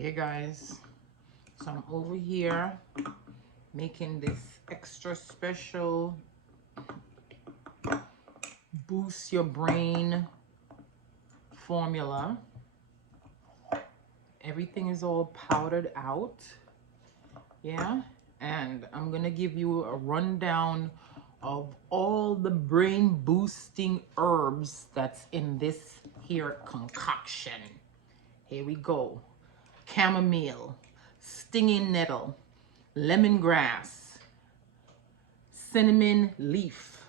Hey guys, so I'm over here making this extra special boost your brain formula. Everything is all powdered out, yeah, and I'm gonna give you a rundown of all the brain boosting herbs that's in this here concoction. Here we go. Chamomile, stinging nettle, lemongrass, cinnamon leaf,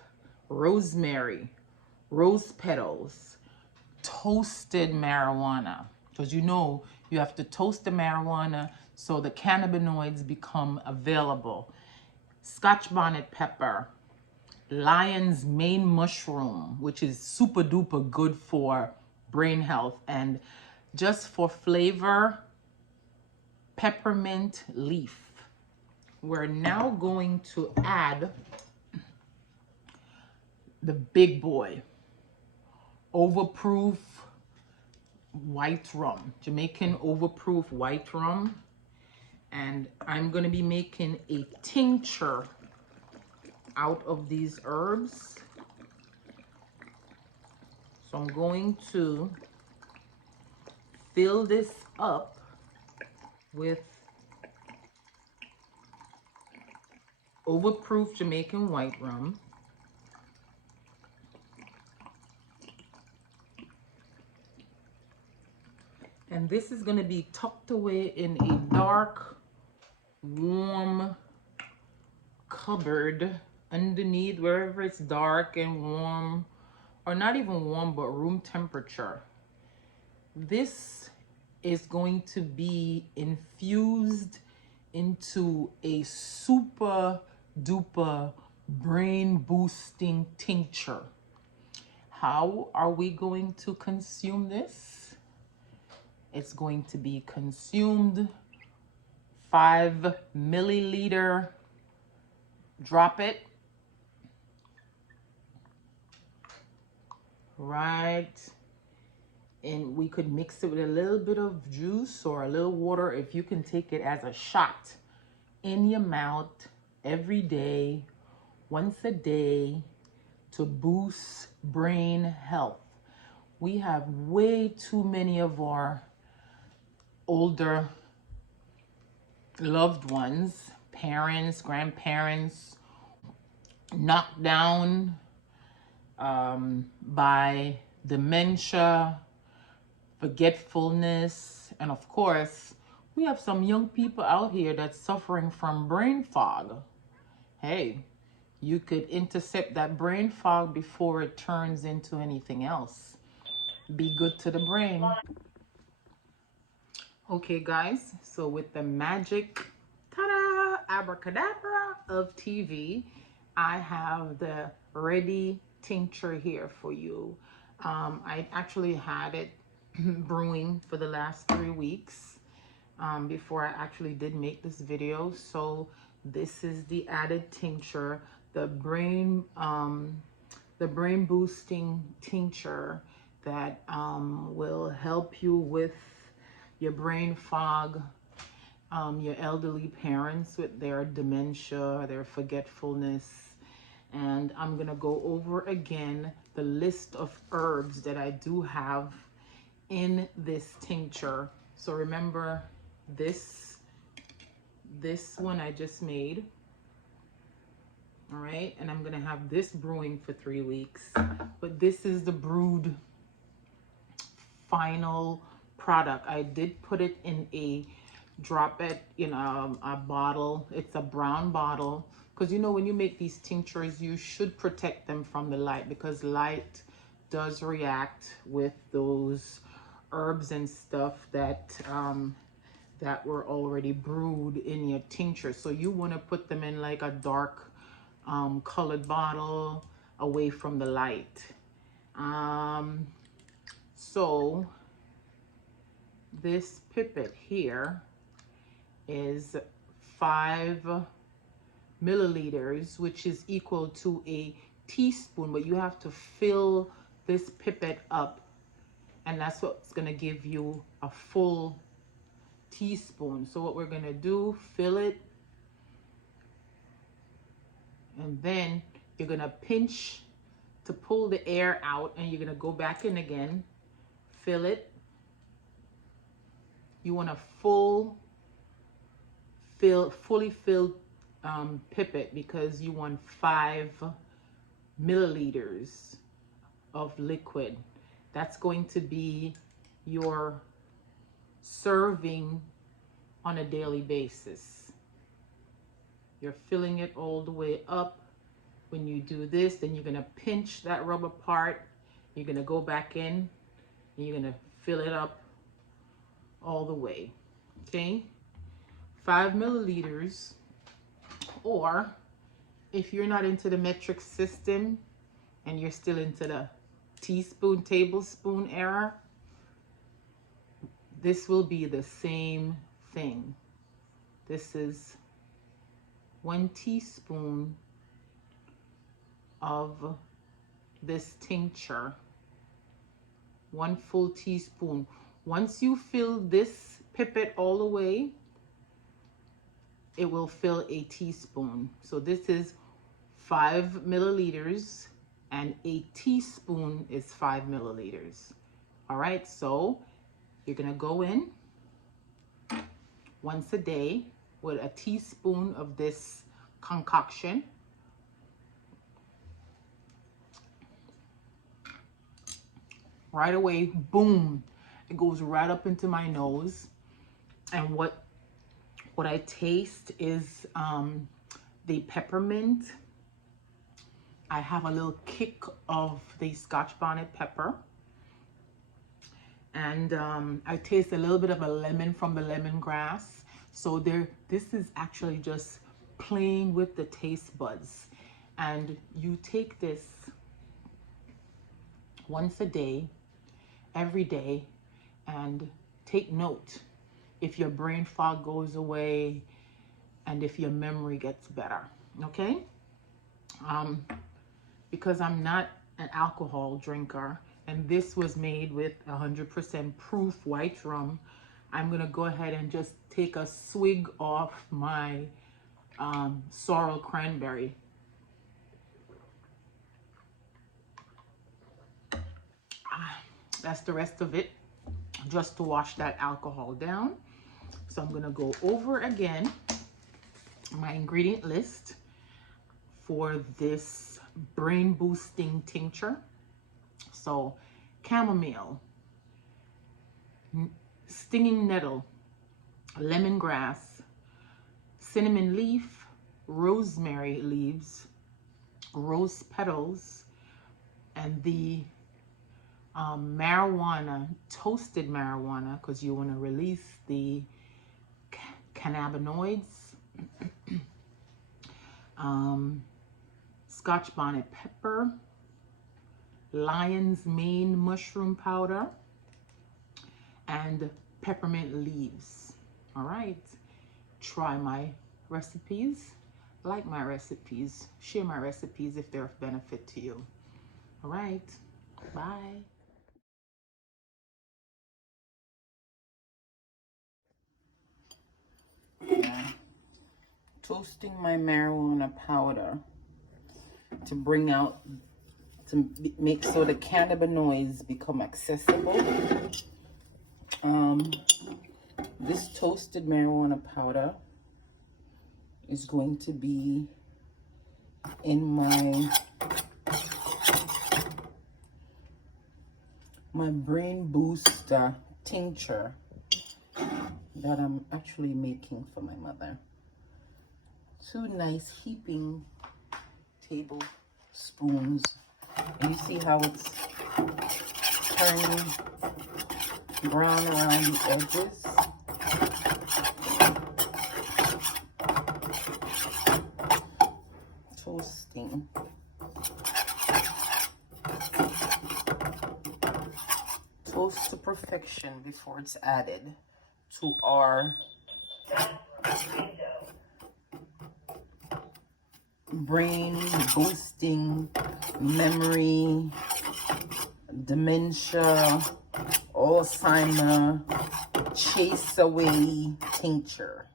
rosemary, rose petals, toasted marijuana. Because you have to toast the marijuana so the cannabinoids become available. Scotch bonnet pepper, lion's mane mushroom, which is super duper good for brain health, and just for flavor, peppermint leaf. We're now going to add the big boy, overproof white rum, Jamaican overproof white rum. And I'm going to be making a tincture out of these herbs. So I'm going to fill this up with overproof Jamaican white rum. And this is going to be tucked away in a dark, warm cupboard underneath, wherever it's dark and warm, or not even warm, but room temperature. This is going to be infused into a super duper brain boosting tincture. How are we going to consume this? It's going to be consumed 5 milliliter, drop it right, and we could mix it with a little bit of juice or a little water. If you can take it as a shot in your mouth every day, once a day, to boost brain health. We have way too many of our older loved ones, parents, grandparents, knocked down by dementia, forgetfulness, and of course, we have some young people out here that's suffering from brain fog. Hey, you could intercept that brain fog before it turns into anything else. Be good to the brain. Okay, guys, so with the magic, ta-da, abracadabra of TV, I have the ready tincture here for you. I actually had it brewing for the last 3 weeks before I actually did make this video. So this is the added tincture, the brain boosting tincture that will help you with your brain fog, your elderly parents with their dementia, their forgetfulness. And I'm gonna go over again the list of herbs that I do have in this tincture. So remember this one I just made. All right, and I'm gonna have this brewing for 3 weeks, but this is the brewed final product. I did put it in a drop it in a bottle. It's a brown bottle, because when you make these tinctures, you should protect them from the light, because light does react with those herbs and stuff that that were already brewed in your tincture. So you want to put them in like a dark colored bottle away from the light. So this pipette here is 5 milliliters, which is equal to a teaspoon, but you have to fill this pipette up, and that's what's going to give you a full teaspoon. So what we're going to do, fill it, and then you're going to pinch to pull the air out, and you're going to go back in again, fill it. You want a fully filled pipette, because you want 5 milliliters of liquid. That's going to be your serving on a daily basis. You're filling it all the way up. When you do this, then you're going to pinch that rubber part. You're going to go back in and you're going to fill it up all the way. Okay? 5 milliliters. Or if you're not into the metric system and you're still into the teaspoon, tablespoon era, this will be the same thing. This is 1 teaspoon of this tincture, 1 full teaspoon. Once you fill this pipette all the way, it will fill a teaspoon. So this is 5 milliliters, and a teaspoon is 5 milliliters. All right, so you're gonna go in once a day with a teaspoon of this concoction. Right away, boom, it goes right up into my nose. And what I taste is the peppermint. I have a little kick of the Scotch bonnet pepper. And I taste a little bit of a lemon from the lemongrass. So this is actually just playing with the taste buds. And you take this once a day, every day, and take note if your brain fog goes away and if your memory gets better. Okay? Because I'm not an alcohol drinker, and this was made with 100% proof white rum, I'm gonna go ahead and just take a swig off my sorrel cranberry. That's the rest of it, just to wash that alcohol down. So I'm gonna go over again my ingredient list for this brain boosting tincture. So chamomile, stinging nettle, lemongrass, cinnamon leaf, rosemary leaves, rose petals, and the marijuana, toasted marijuana, because you want to release the cannabinoids, Scotch bonnet pepper, lion's mane mushroom powder, and peppermint leaves. All right, try my recipes, like my recipes, share my recipes if they're of benefit to you. All right, bye. Toasting my marijuana powder to bring out, to make so the cannabinoids become accessible. This toasted marijuana powder is going to be in my brain booster tincture that I'm actually making for my mother. 2 nice heaping tablespoons, and you see how it's turning brown around the edges. Toasting. Toast to perfection before it's added to our brain boosting, memory, dementia, Alzheimer, Chase Away Tincture.